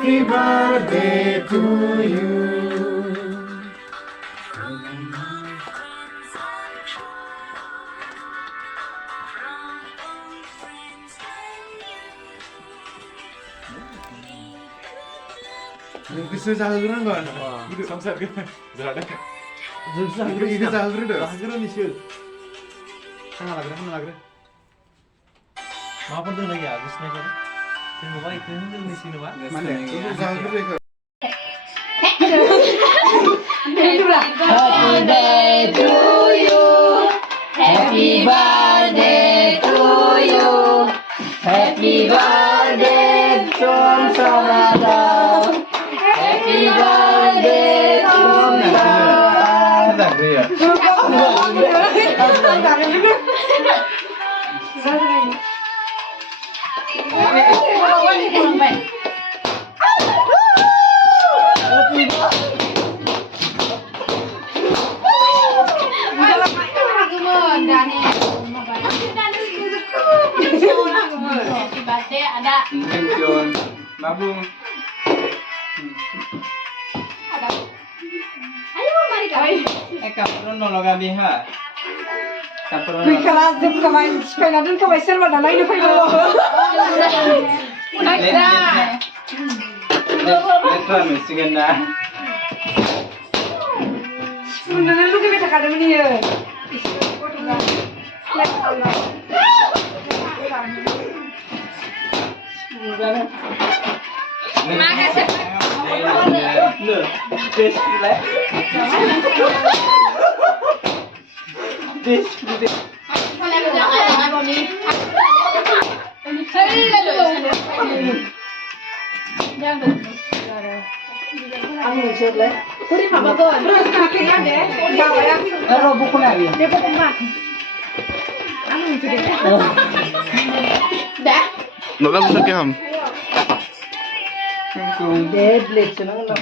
Happy birthday to you. Bisa jalan kan? Itu samsat kan? Jalan. Ini jalan itu. Jalan ni sih. Mana lagi? Mana lagi? Apa tu lagi? Habis ni kan? Tunggu baik, tunggu ni sini pak. Mana? Itu jalan itu. Happy birthday to you. Happy birthday to you. Happy birthday to Sarada. Happy birthday to Sarada. Sedang dia. Ada. Mabung. Ayo mari kami. Kapron nolong kami ha. Kapron. Kelas dum kemain sepeda dum kemain serba dan lain apa itu? Lepas mesti kena. Sebenarnya lu kita kadang ni ya. Makasih. Loh, tes pula. Tes pula. Boleh berjalan apa ni? Jangan. Anu cerita. Kuri apa tu? Terus kaki dia deh. Bawa yang. Kalau bukan lagi. Dia potong mak. Anu cerita. Dah. Nak bagus tak ham? Kung Dia blade senang lah.